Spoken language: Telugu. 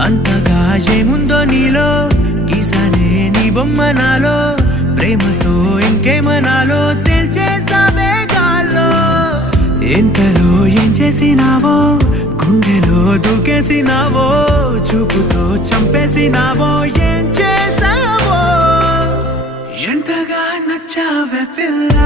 అంతగా ఏముందో నీలో గీసానే నీ బొమ్మ నాలో ప్రేమతో ఇంకేమనాలో తెలిచేసావే గాల్లో ఎంతలో ఏం చేసినావో గుండెలో దూకేసినావో చూపుతో చంపేసినావో ఏం చేసావో ఎంతగా నచ్చావే పిల్ల